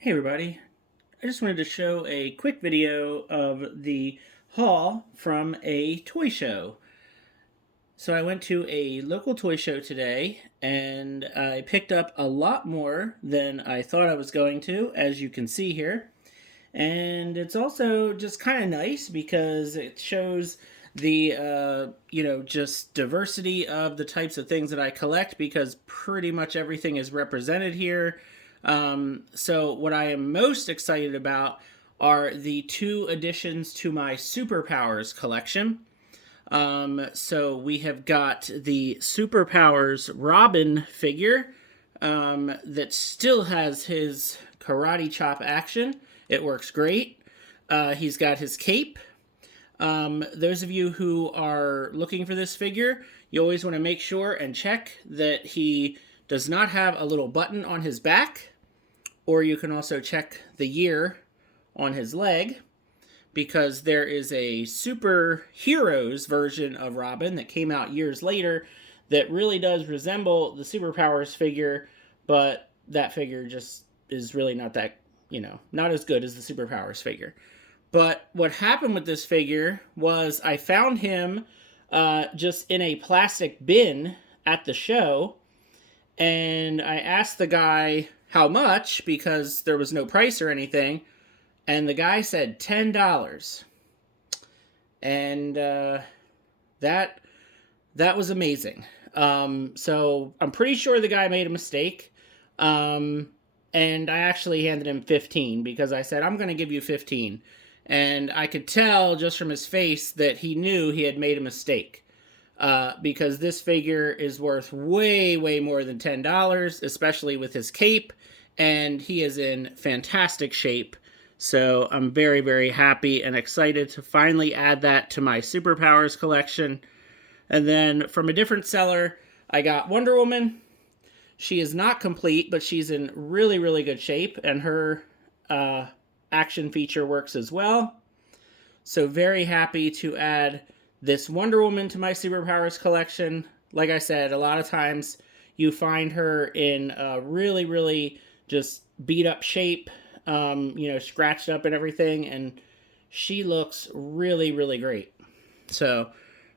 Hey everybody, I just wanted to show a quick video of the haul from a toy show. So I went to a local toy show today and I picked up a lot more than I thought I was going to, as you can see here. And it's also just kind of nice because it shows the just diversity of the types of things that I collect, because pretty much everything is represented here. So what I am most excited about are the two additions to my superpowers collection. So we have got the superpowers Robin figure, that still has his karate chop action. It works great. He's got his cape. Those of you who are looking for this figure, you always want to make sure and check that he does not have a little button on his back, or you can also check the year on his leg, because there is a superheroes version of Robin that came out years later that really does resemble the superpowers figure, but that figure just is really not that, not as good as the superpowers figure. But what happened with this figure was I found him just in a plastic bin at the show, and I asked the guy how much because there was no price or anything, and the guy said $10, and that was amazing. So I'm pretty sure the guy made a mistake, and I actually handed him 15 because I said I'm going to give you 15. And I could tell just from his face that he knew he had made a mistake, because this figure is worth way, way more than $10, especially with his cape, and he is in fantastic shape. So I'm very, very happy and excited to finally add that to my superpowers collection. And then from a different seller, I got Wonder Woman. She is not complete, but she's in really, really good shape, and her action feature works as well. So very happy to add this Wonder Woman to my superpowers collection. Like I said, a lot of times you find her in a really, really just beat up shape, scratched up and everything, and she looks really, really great. So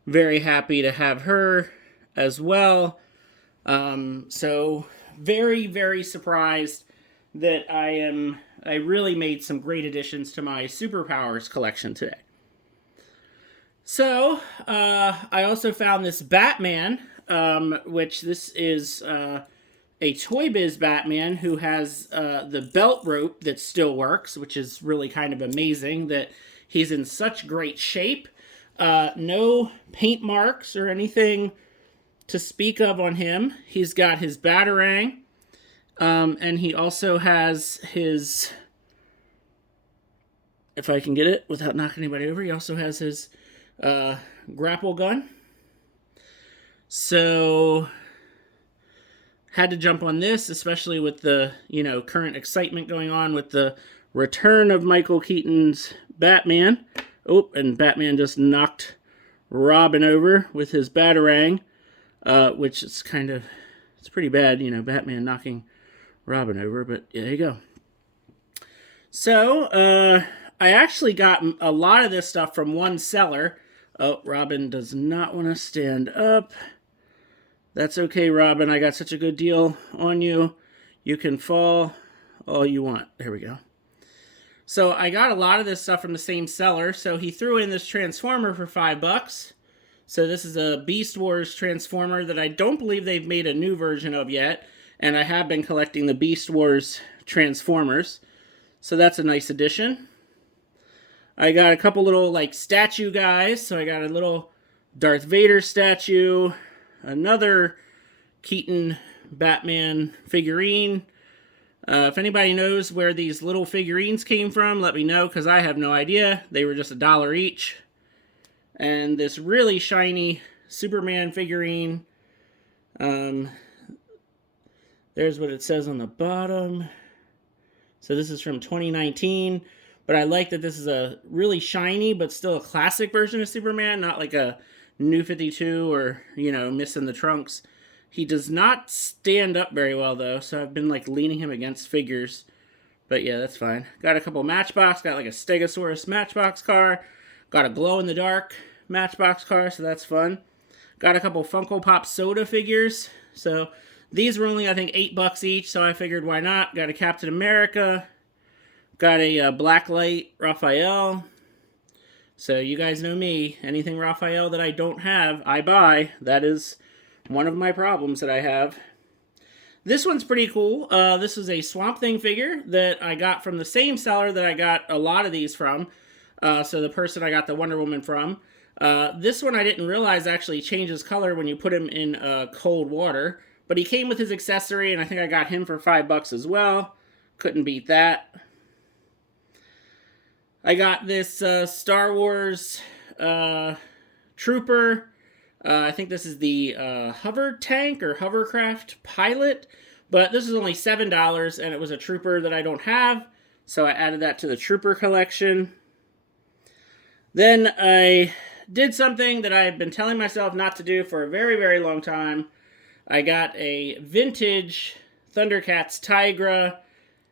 very happy to have her as well. So very, very surprised that I really made some great additions to my superpowers collection today. So, I also found this Batman, which this is a Toy Biz Batman who has the belt rope that still works, which is really kind of amazing that he's in such great shape. No paint marks or anything to speak of on him. He's got his Batarang, and he also has his, if I can get it without knocking anybody over, he also has his grapple gun. So had to jump on this, especially with the current excitement going on with the return of Michael Keaton's Batman. Oh, and Batman just knocked Robin over with his Batarang, which is it's pretty bad, Batman knocking Robin over, but there you go. So, I actually got a lot of this stuff from one seller. Oh, Robin does not want to stand up. That's okay, Robin. I got such a good deal on you. You can fall all you want. There we go. So I got a lot of this stuff from the same seller. So he threw in this Transformer for $5. So this is a Beast Wars Transformer that I don't believe they've made a new version of yet. And I have been collecting the Beast Wars Transformers. So that's a nice addition. I got a couple little statue guys. So I got a little Darth Vader statue, another Keaton Batman figurine. If anybody knows where these little figurines came from, let me know, because I have no idea. They were just $1 each. And this really shiny Superman figurine. There's what it says on the bottom. So this is from 2019. But I like that this is a really shiny but still a classic version of Superman, not like a New 52 or, missing the trunks. He does not stand up very well, though, so I've been leaning him against figures. But yeah, that's fine. Got a couple Matchbox. Got like a Stegosaurus Matchbox car. Got a glow-in-the-dark Matchbox car, so that's fun. Got a couple Funko Pop soda figures. So these were only, I think, $8 each, so I figured why not. Got a Captain America. Got a Blacklight Raphael. So you guys know me. Anything Raphael that I don't have, I buy. That is one of my problems that I have. This one's pretty cool. This is a Swamp Thing figure that I got from the same seller that I got a lot of these from. So the person I got the Wonder Woman from. This one I didn't realize actually changes color when you put him in cold water. But he came with his accessory, and I think I got him for $5 as well. Couldn't beat that. I got this Star Wars Trooper. I think this is the hover tank or hovercraft pilot, but this is only $7, and it was a Trooper that I don't have, so I added that to the Trooper collection. Then I did something that I've been telling myself not to do for a very, very long time. I got a vintage Thundercats Tigra.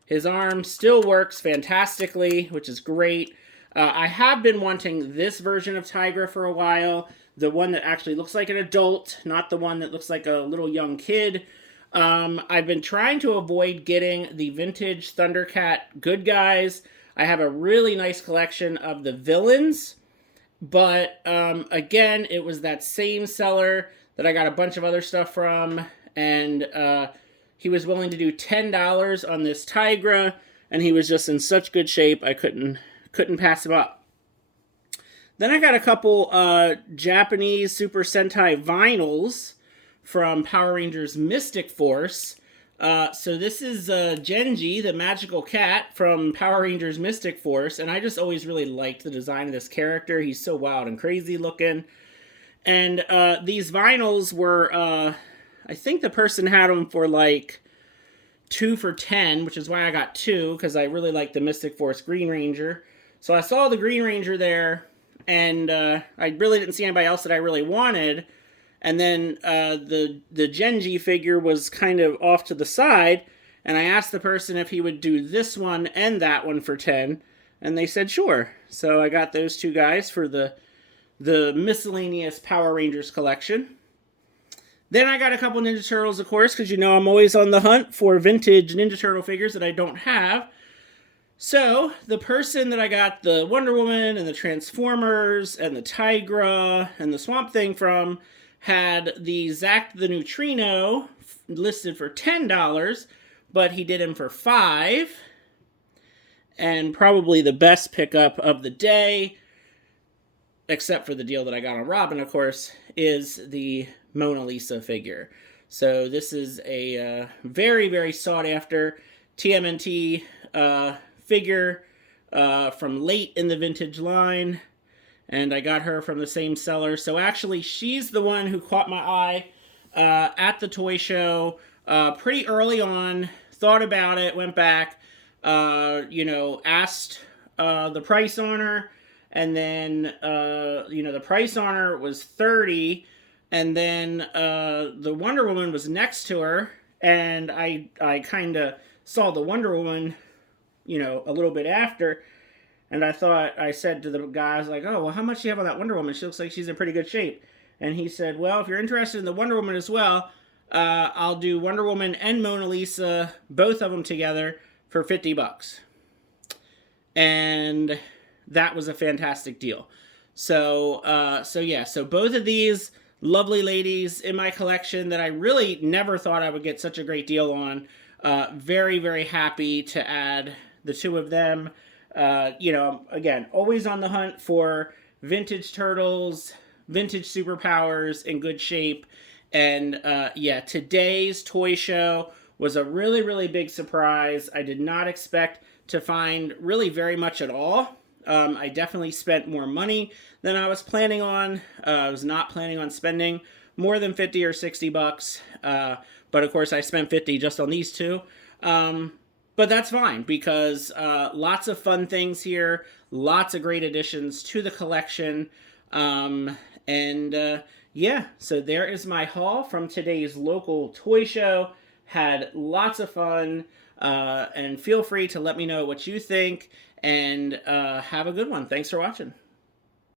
His arm still works fantastically, which is great. I have been wanting this version of Tigra for a while. The one that actually looks like an adult, not the one that looks like a little young kid. I've been trying to avoid getting the vintage Thundercat good guys. I have a really nice collection of the villains. But, again, it was that same seller that I got a bunch of other stuff from. And he was willing to do $10 on this Tigra. And he was just in such good shape, I couldn't pass him up. Then I got a couple Japanese Super Sentai vinyls from Power Rangers Mystic Force. So this is Genji, the magical cat from Power Rangers Mystic Force. And I just always really liked the design of this character. He's so wild and crazy looking. And these vinyls were, I think the person had them for like 2 for $10, which is why I got 2, because I really like the Mystic Force Green Ranger. So I saw the Green Ranger there. And I really didn't see anybody else that I really wanted. And then the Genji figure was kind of off to the side. And I asked the person if he would do this one and that one for 10. And they said sure. So I got those two guys for the miscellaneous Power Rangers collection. Then I got a couple Ninja Turtles, of course, because you know I'm always on the hunt for vintage Ninja Turtle figures that I don't have. So, the person that I got the Wonder Woman and the Transformers and the Tigra and the Swamp Thing from had the Zack the Neutrino listed for $10, but he did him for $5. And probably the best pickup of the day, except for the deal that I got on Robin, of course, is the Mona Lisa figure. So, this is a very, very sought-after TMNT figure from late in the vintage line, and I got her from the same seller. So actually, she's the one who caught my eye at the toy show pretty early on. Thought about it, went back, asked the price on her, and then the price on her was $30, and then the Wonder Woman was next to her, and I kind of saw the Wonder Woman a little bit after, and I said to the guys, like, oh, well, how much do you have on that Wonder Woman? She looks like she's in pretty good shape. And he said, well, if you're interested in the Wonder Woman as well, I'll do Wonder Woman and Mona Lisa, both of them together, for $50. And that was a fantastic deal. So both of these lovely ladies in my collection that I really never thought I would get such a great deal on. Very, very happy to add the two of them. Again, always on the hunt for vintage turtles, vintage superpowers in good shape. And today's toy show was a really, really big surprise. I did not expect to find really very much at all. I definitely spent more money than I was planning on. I was not planning on spending more than $50 or $60. But of course I spent $50 just on these two. But that's fine, because lots of fun things here, lots of great additions to the collection, so there is my haul from today's local toy show. Had lots of fun. And feel free to let me know what you think, and have a good one. Thanks for watching.